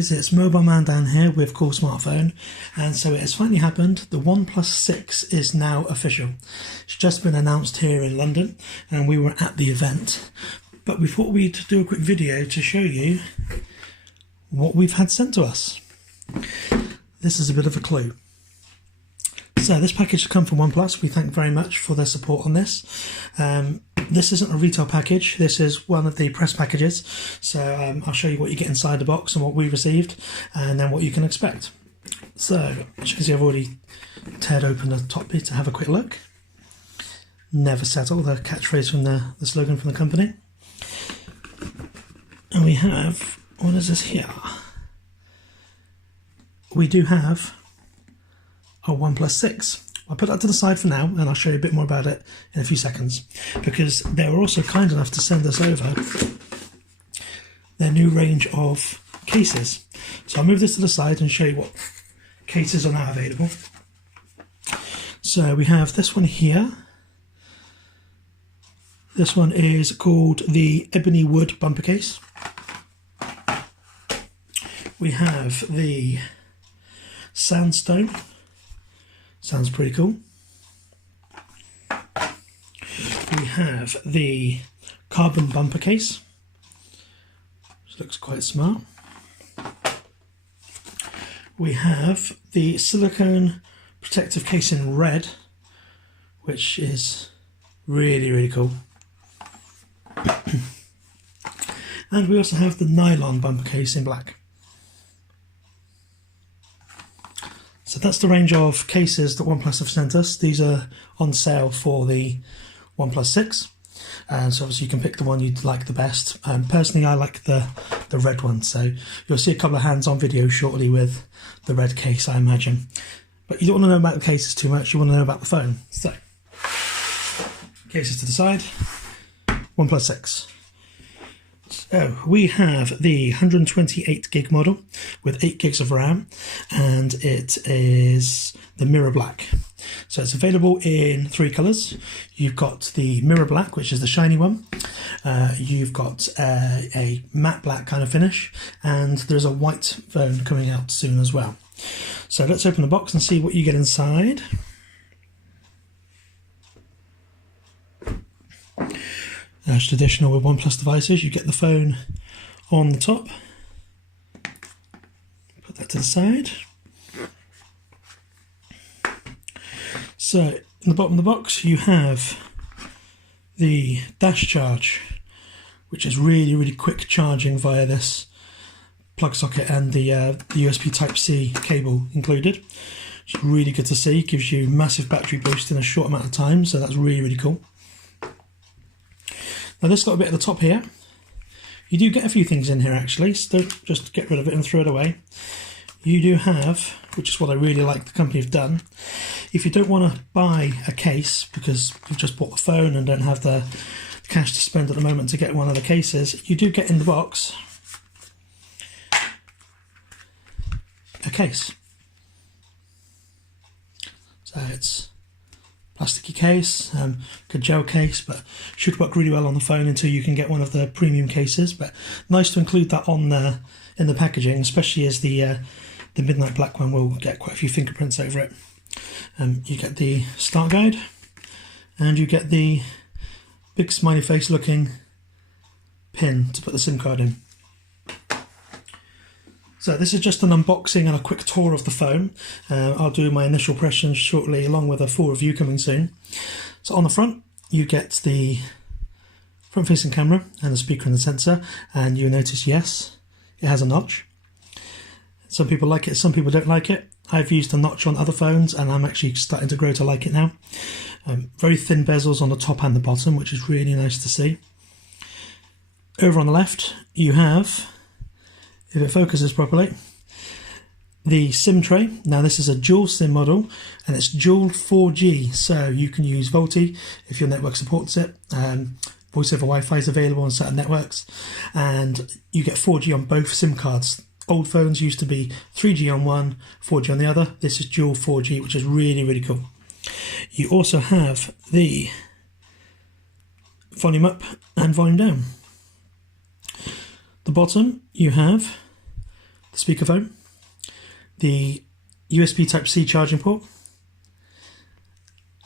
guys, it's Mobile Man down here with Cool Smartphone, and so it has finally happened. The OnePlus 6 is now official. It's just been announced here in London and we were at the event, but we thought we'd do a quick video to show you what we've had sent to us. This is a bit of a clue. So this package has come from OnePlus. We thank very much for their support on this. This isn't a retail package, this is one of the press packages. So I'll show you what you get inside the box and what we received, and then what you can expect. So, as you can see, I've already teared open the top bit to have a quick look. Never settle, the catchphrase from the slogan from the company. And we have, what is this here? We do have a OnePlus 6. I'll put that to the side for now and I'll show you a bit more about it in a few seconds, because they were also kind enough to send us over their new range of cases. So I'll move this to the side and show you what cases are now available. So we have this one here. This one is called the Ebony Wood bumper case. We have the Sandstone. Sounds pretty cool. We have the Carbon bumper case, which looks quite smart. We have the Silicone protective case in red, which is really cool. And we also have the Nylon bumper case in black. So that's the range of cases that OnePlus have sent us. These are on sale for the OnePlus 6. So obviously you can pick the one you'd like the best. Personally, I like the red one. So you'll see a couple of hands-on videos shortly with the red case, I imagine. But you don't want to know about the cases too much. You want to know about the phone. So, cases to the side. OnePlus 6. So we have the 128 gig model with 8 gigs of RAM, and it is the mirror black. So it's available in 3 colours. You've got the mirror black, which is the shiny one. You've got a matte black kind of finish, and there's a white phone coming out soon as well. So let's open the box and see what you get inside. As traditional with OnePlus devices, you get the phone on the top. Put that to the side. So, in the bottom of the box, you have the dash charge, which is really quick charging via this plug socket and the USB Type-C cable included. It's really good to see. It gives you massive battery boost in a short amount of time, so that's really cool. Now this little bit at the top here, you do get a few things in here actually, so don't just get rid of it and throw it away. You do have, which is what I really like the company have done, if you don't want to buy a case because you've just bought the phone and don't have the cash to spend at the moment to get one of the cases, you do get in the box a case. So it's plasticky case, good gel case, but should work really well on the phone until you can get one of the premium cases. But nice to include that on in the packaging, especially as the midnight black one will get quite a few fingerprints over it. You get the start guide, and you get the big smiley face looking pin to put the SIM card in. So this is just an unboxing and a quick tour of the phone. I'll do my initial impressions shortly, along with a full review coming soon. So on the front, you get the front-facing camera and the speaker and the sensor, and you'll notice, yes, it has a notch. Some people like it, some people don't like it. I've used a notch on other phones, and I'm actually starting to grow to like it now. Very thin bezels on the top and the bottom, which is really nice to see. Over on the left, you have, if it focuses properly, the SIM tray. Now this is a dual SIM model, and it's dual 4G, so you can use VoLTE if your network supports it. Voice over Wi-Fi is available on certain networks, and you get 4G on both SIM cards. Old phones used to be 3G on one, 4G on the other. This is dual 4G, which is really cool. You also have the volume up and volume down. The bottom, you have the speakerphone, the USB Type-C charging port,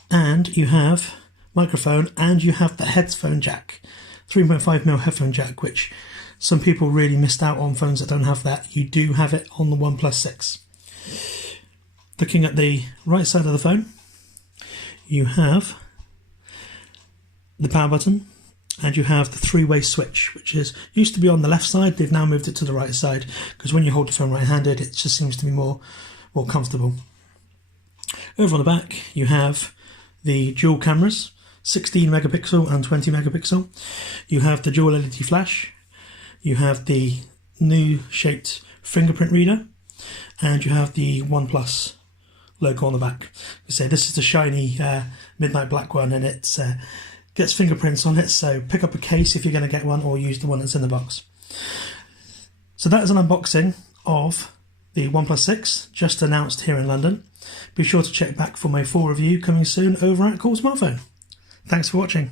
and you have microphone, and you have the headphone jack, 3.5mm headphone jack, which some people really missed out on phones that don't have that. You do have it on the OnePlus 6. Looking at the right side of the phone, you have the power button, and you have the three-way switch, which used to be on the left side. They've now moved it to the right side because when you hold the phone right-handed, it just seems to be more comfortable. Over on the back, you have the dual cameras, 16 megapixel and 20 megapixel. You have the dual LED flash. You have the new shaped fingerprint reader, and you have the OnePlus logo on the back. So this is the shiny midnight black one, and it gets fingerprints on it, so pick up a case if you're going to get one, or use the one that's in the box. So that is an unboxing of the OnePlus 6, just announced here in London. Be sure to check back for my full review coming soon over at Cool Smartphone. Thanks for watching.